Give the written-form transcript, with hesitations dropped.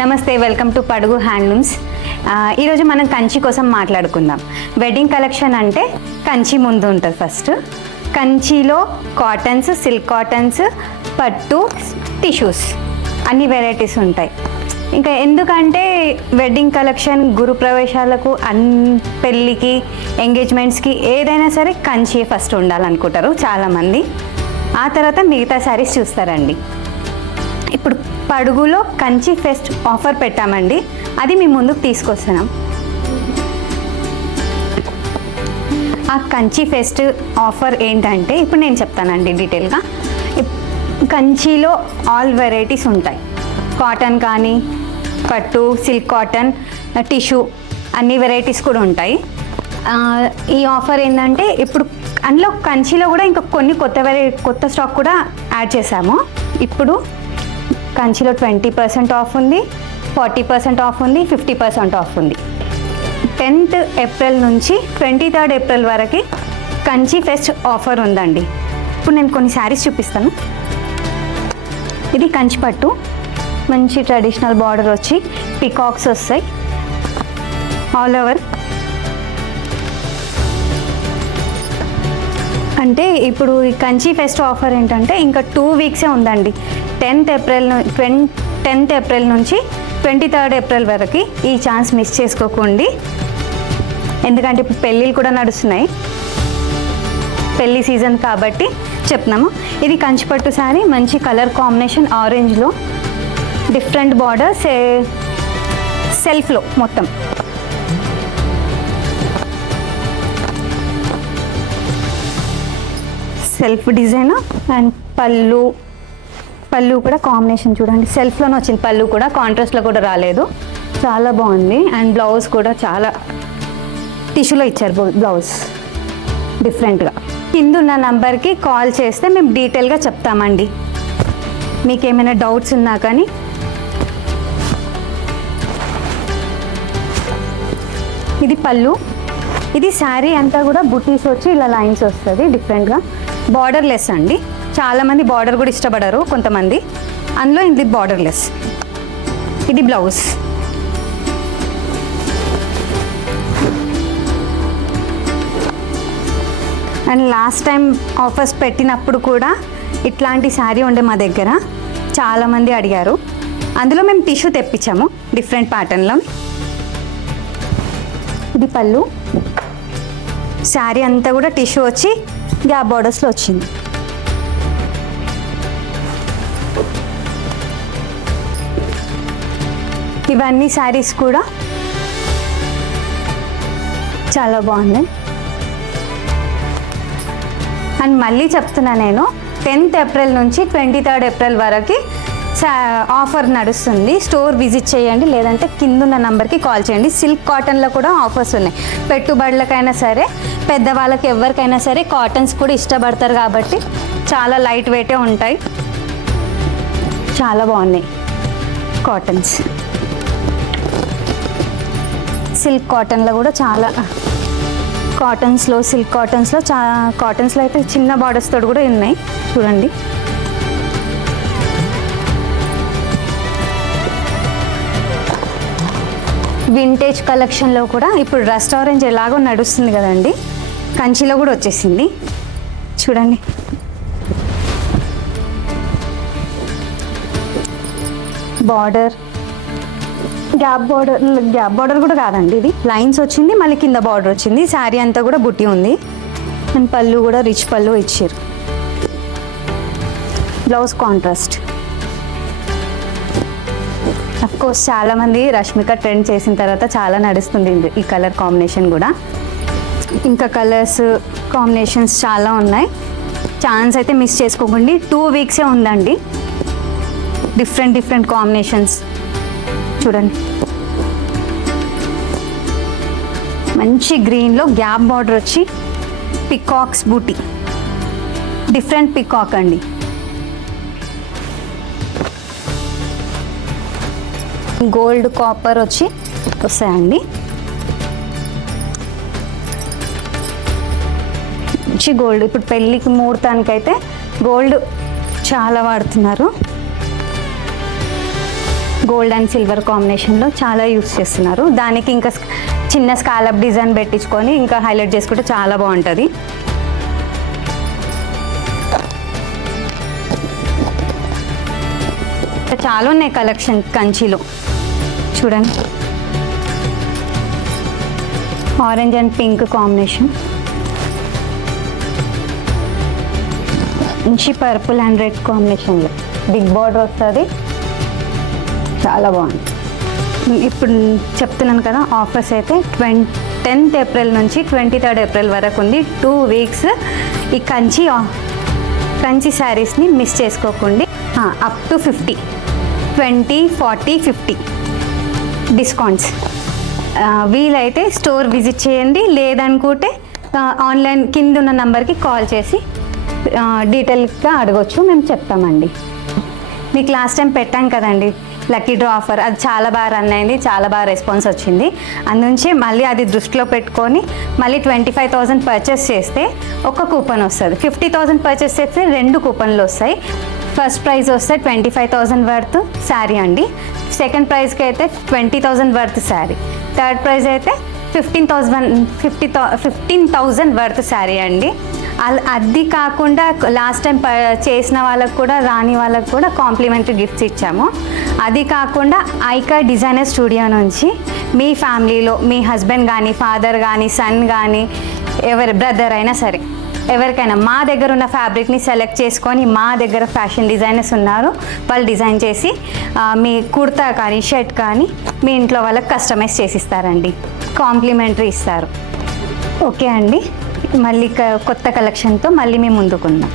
నమస్తే, welcome to పడుగు handlooms. ఈరోజు మనం కంచి కోసం మాట్లాడుకుందాం. వెడ్డింగ్ కలెక్షన్ అంటే కంచి ముందు ఉంటుంది. ఫస్ట్ కంచిలో కాటన్స్, సిల్క్ కాటన్స్, పట్టు, టిష్యూస్ అన్ని వెరైటీస్ ఉంటాయి. ఇంకా ఎందుకంటే వెడ్డింగ్ కలెక్షన్ గృహప్రవేశాలకు, పెళ్ళికి, ఎంగేజ్మెంట్స్కి ఏదైనా సరే కంచి ఫస్ట్ ఉండాలనుకుంటారు చాలామంది. ఆ తర్వాత మిగతా శారీస్ చూస్తారండి. ఇప్పుడు పడుగులో కంచి ఫెస్ట్ ఆఫర్ పెట్టామండి, అది మీ ముందుకు తీసుకొస్తున్నాం. ఆ కంచి ఫెస్ట్ ఆఫర్ ఏంటంటే ఇప్పుడు నేను చెప్తానండి డీటెయిల్గా. కంచిలో ఆల్ వెరైటీస్ ఉంటాయి. కాటన్ కానీ, పట్టు, సిల్క్ కాటన్, టిష్యూ అన్ని వెరైటీస్ కూడా ఉంటాయి. ఈ ఆఫర్ ఏంటంటే ఇప్పుడు అందులో కంచిలో కూడా ఇంకా కొన్ని కొత్త స్టాక్ కూడా యాడ్ చేసాము. ఇప్పుడు కంచిలో 20% ఆఫ్ ఉంది, 40% ఆఫ్ ఉంది, 50% ఆఫ్ ఉంది. 10th ఏప్రిల్ నుంచి 23rd ఏప్రిల్ వరకు కంచి ఫెస్ట్ ఆఫర్ ఉందండి. ఇప్పుడు నేను కొన్ని శారీస్ చూపిస్తాను. ఇది కంచి పట్టు, మంచి ట్రెడిషనల్ బార్డర్ వచ్చి పికాక్స్ వస్తాయి ఆల్ ఓవర్. అంటే ఇప్పుడు ఈ కంచి ఫెస్ట్ ఆఫర్ ఏంటంటే ఇంకా 2 వీక్సే ఉందండి. 10th ఏప్రిల్ నుంచి 23rd ఏప్రిల్ వరకు ఈ ఛాన్స్ మిస్ చేసుకోకండి. ఎందుకంటే ఇప్పుడు పెళ్ళిళ్ళు కూడా నడుస్తున్నాయి, పెళ్ళి సీజన్ కాబట్టి చెప్తున్నాము. ఇది కంచిపట్టు శారీ, మంచి కలర్ కాంబినేషన్, ఆరెంజ్లో డిఫరెంట్ బార్డర్, సెల్ఫ్లో మొత్తం సెల్ఫ్ డిజైన్. అండ్ పళ్ళు కూడా కాంబినేషన్ చూడండి, సెల్ఫ్లోనే వచ్చింది. పళ్ళు కూడా కాంట్రాస్ట్లో కూడా రాలేదు, చాలా బాగుంది. అండ్ బ్లౌజ్ కూడా చాలా టిష్యూలో ఇచ్చారు బ్లౌజ్ డిఫరెంట్గా. కింద ఉన్న నంబర్కి కాల్ చేస్తే మేము డీటెయిల్గా చెప్తామండి. మీకు ఏమైనా డౌట్స్ ఉన్నా కానీ. ఇది పళ్ళు. ఇది శారీ అంతా కూడా బుటీస్ వచ్చి ఇలా లైన్స్ వస్తుంది డిఫరెంట్గా. బార్డర్లెస్ అండి, చాలామంది బార్డర్ కూడా ఇష్టపడరు కొంతమంది, అందులో ఇది బార్డర్లెస్. ఇది blouse. And last time offers పెట్టినప్పుడు కూడా ఇట్లాంటి శారీ ఉండే మా దగ్గర, చాలామంది అడిగారు. అందులో మేము టిష్యూ తెప్పించాము డిఫరెంట్ ప్యాటర్న్లో. ఇది పళ్ళు. శారీ అంతా కూడా టిష్యూ వచ్చి గ్యాప్ బార్డర్స్లో వచ్చింది. ఇవన్నీ శారీస్ కూడా చాలా బాగున్నాయి. అండ్ మళ్ళీ చెప్తున్నా నేను, 10th ఏప్రిల్ నుంచి 23rd ఏప్రిల్ వరకు ఆఫర్ నడుస్తుంది. స్టోర్ విజిట్ చేయండి, లేదంటే కిందున్న నంబర్కి కాల్ చేయండి. సిల్క్ కాటన్లో కూడా ఆఫర్స్ ఉన్నాయి. పెట్టుబడులకైనా సరే, పెద్దవాళ్ళకి ఎవరికైనా సరే కాటన్స్ కూడా ఇష్టపడతారు కాబట్టి చాలా లైట్ వెయిటే ఉంటాయి, చాలా బాగున్నాయి కాటన్స్. సిల్క్ కాటన్లో కూడా చాలా సిల్క్ కాటన్స్లో అయితే చిన్న బార్డర్స్ తోటి కూడా ఉన్నాయి చూడండి. వింటేజ్ కలెక్షన్లో కూడా ఇప్పుడు రస్ట్ ఆరెంజ్ ఎలాగో నడుస్తుంది కదండి, కంచిలో కూడా వచ్చేసింది చూడండి. గ్యాప్ బార్డర్ కూడా కాదండి, ఇది లైన్స్ వచ్చింది, మళ్ళీ కింద బార్డర్ వచ్చింది. శారీ అంతా కూడా బుట్టి ఉంది. అండ్ పళ్ళు కూడా రిచ్ పళ్ళు ఇచ్చారు. Blouse contrast. అఫ్కోర్స్ చాలామంది రష్మిక ట్రెండ్ చేసిన తర్వాత చాలా నడుస్తుంది ఈ కలర్ కాంబినేషన్ కూడా. ఇంకా కలర్స్ కాంబినేషన్స్ చాలా ఉన్నాయి, ఛాన్స్ అయితే మిస్ చేసుకోకండి. 2 వీక్సే ఉందండి. డిఫరెంట్ కాంబినేషన్స్ చూడండి. మంచి గ్రీన్లో గ్యాప్ బార్డర్ వచ్చి పికాక్స్ బూటీ, డిఫరెంట్ పికాక్ అండి. గోల్డ్ కాపర్ వచ్చి వస్తాయండి. మంచి గోల్డ్, ఇప్పుడు పెళ్ళికి ముహూర్తానికైతే గోల్డ్ చాలా వాడుతున్నారు. గోల్డ్ అండ్ సిల్వర్ కాంబినేషన్లో చాలా యూస్ చేస్తున్నారు. దానికి ఇంకా చిన్న స్కాలప్ డిజైన్ పెట్టించుకొని ఇంకా హైలైట్ చేసుకుంటే చాలా బాగుంటుంది. చాలా ఉన్నాయి కలెక్షన్ కంచిలో. చూడండి, ఆరెంజ్ అండ్ పింక్ కాంబినేషన్, మంచి పర్పుల్ అండ్ రెడ్ కాంబినేషన్లో బిగ్ బార్డర్ వస్తుంది, చాలా బాగుంది. ఇప్పుడు చెప్తున్నాను కదా, ఆఫర్స్ అయితే 10th ఏప్రిల్ నుంచి 23rd ఏప్రిల్ వరకు ఉంది. 2 వీక్స్ ఈ కంచి శారీస్ని మిస్ చేసుకోకండి. Up to 50, 20, 40, 50 discounts. వీలైతే స్టోర్ విజిట్ చేయండి, లేదనుకుంటే ఆన్లైన్ కింద ఉన్న నెంబర్కి కాల్ చేసి డీటెయిల్గా అడగొచ్చు, మేము చెప్తామండి. మీకు లాస్ట్ టైం పెట్టాం కదండి లక్కీ డ్రా ఆఫర్, అది చాలా బాగా రన్ అయింది, చాలా బాగా రెస్పాన్స్ వచ్చింది. అందుంచి మళ్ళీ అది దృష్టిలో పెట్టుకొని మళ్ళీ 25,000 పర్చేస్ చేస్తే ఒక కూపన్ వస్తుంది, 50,000 పర్చేస్ చేస్తే 2 కూపన్లు వస్తాయి. ఫస్ట్ ప్రైజ్ వస్తే 25,000 వర్త్ శారీ అండి, సెకండ్ ప్రైజ్కి అయితే 20,000 వర్త్ శారీ, థర్డ్ ప్రైజ్ అయితే 15,000 వర్త్ శారీ అండి. అది కాకుండా లాస్ట్ టైం చేసిన వాళ్ళకు కూడా రాని వాళ్ళకు కూడా కాంప్లిమెంటరీ గిఫ్ట్స్ ఇచ్చాము. అది కాకుండా ఐకా డిజైనర్ స్టూడియో నుంచి మీ ఫ్యామిలీలో మీ హస్బెండ్ కానీ, ఫాదర్ కానీ, సన్ కానీ, ఎవరి బ్రదర్ అయినా సరే ఎవరికైనా మా దగ్గర ఉన్న ఫ్యాబ్రిక్ని సెలెక్ట్ చేసుకొని, మా దగ్గర ఫ్యాషన్ డిజైనర్స్ ఉన్నారు, వాళ్ళు డిజైన్ చేసి మీ కుర్తా కానీ షర్ట్ కానీ మీ ఇంట్లో వాళ్ళకి కస్టమైజ్ చేసిస్తారండి, కాంప్లిమెంటరీ ఇస్తారు. ఓకే అండి, మళ్ళీ కొత్త కలెక్షన్తో మళ్ళీ మేము ముందుకుందాం.